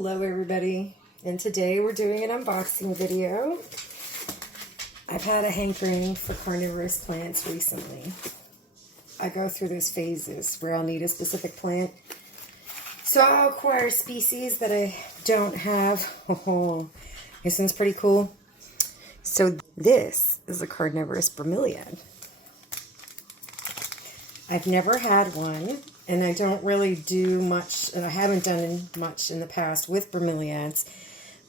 Hello everybody, and today we're doing an unboxing video. I've had a hankering for carnivorous plants recently. I go through those phases where I'll need a specific plant. So I'll acquire species that I don't have. Oh, this one's pretty cool. So this is a carnivorous bromeliad. I've never had one, and I don't really do much, and I haven't done much in the past with bromeliads,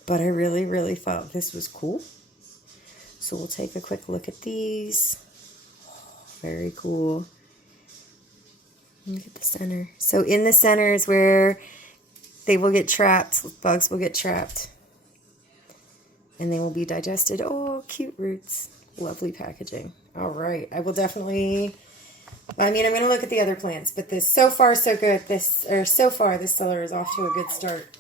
but I really thought this was cool. So we'll take a quick look at these. Very cool. Look at the center. So in the center is where they will get trapped, bugs will get trapped, and they will be digested. Oh, cute roots. Lovely packaging. All right, I will definitely... I'm going to look at the other plants, but this, so far, so good. So far, this seller is off to a good start.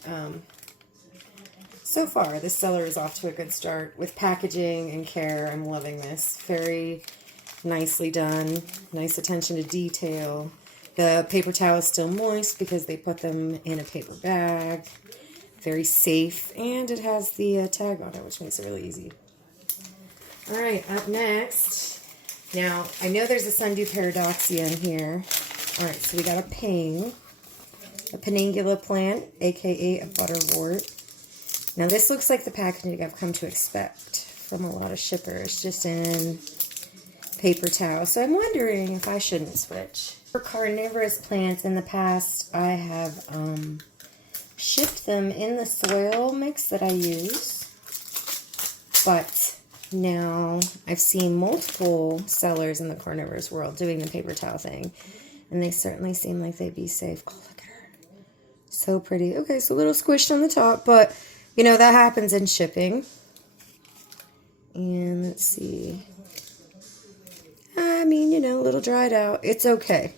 So far, this seller is off to a good start with packaging and care. I'm loving this. Very nicely done. Nice attention to detail. The paper towel is still moist because they put them in a paper bag. Very safe, and it has the tag on it, which makes it really easy. All right, up next... Now, I know there's a sundew paradoxia in here. All right, so we got a penangula plant, aka a butterwort. Now, this looks like the packaging I've come to expect from a lot of shippers, just in paper towel. So I'm wondering if I shouldn't switch. For carnivorous plants in the past, I have shipped them in the soil mix that I use, but now I've seen multiple sellers in the carnivorous world doing the paper towel thing, and they certainly seem like they'd be safe. Oh, look at her. So pretty. Okay, so a little squished on the top, but, you know, that happens in shipping. And let's see. I mean, you know, a little dried out. It's okay.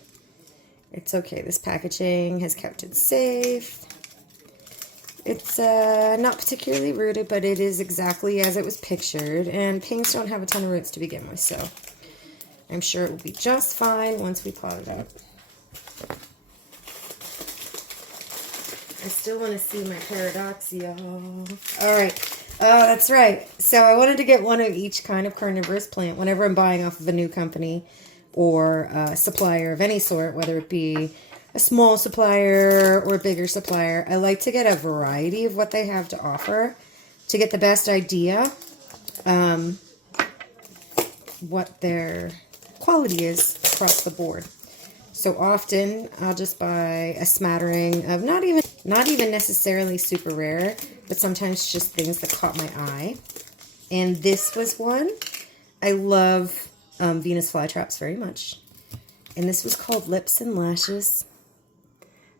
It's okay. This packaging has kept it safe. It's not particularly rooted, but it is exactly as it was pictured. And pinks don't have a ton of roots to begin with, so I'm sure it will be just fine once we pot it up. I still want to see my paradoxia. All right. Oh, that's right. So I wanted to get one of each kind of carnivorous plant whenever I'm buying off of a new company or a supplier of any sort, whether it be a small supplier or a bigger supplier. I like to get a variety of what they have to offer to get the best idea what their quality is across the board. So often I'll just buy a smattering of not even necessarily super rare, but sometimes just things that caught my eye. And this was one. I love Venus flytraps very much. And this was called Lips and Lashes,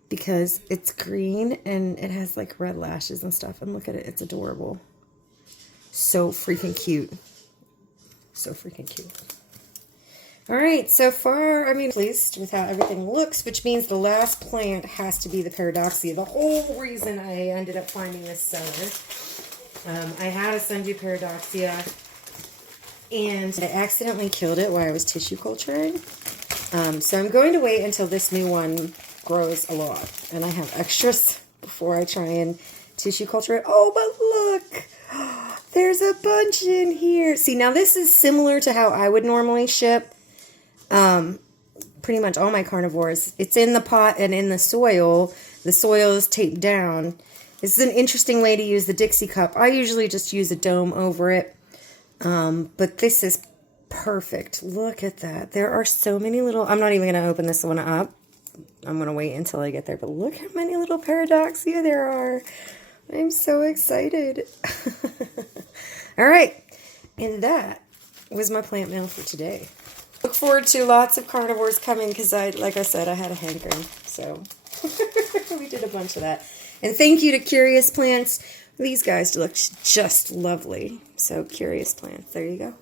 because it's green and it has like red lashes and stuff. And look at it, it's adorable. So freaking cute. So freaking cute. All right, so far, I'm pleased with how everything looks, which means the last plant has to be the paradoxia. The whole reason I ended up finding this seller. I had a sundew paradoxia, and I accidentally killed it while I was tissue culturing. So I'm going to wait until this new one grows a lot, and I have extras before I try and tissue culture it. Oh, but look, there's a bunch in here. See, now this is similar to how I would normally ship pretty much all my carnivores. It's in the pot and in the soil. The soil is taped down. This is an interesting way to use the Dixie cup. I usually just use a dome over it, but this is perfect. Look at that. There are so many little... I'm not even going to open this one up. I'm going to wait until I get there, but look how many little paradoxia there are. I'm so excited. All right, and that was my plant mail for today. Look forward to lots of carnivores coming because, like I said, I had a hankering, so we did a bunch of that. And thank you to Curious Plants. These guys look just lovely. So Curious Plants, there you go.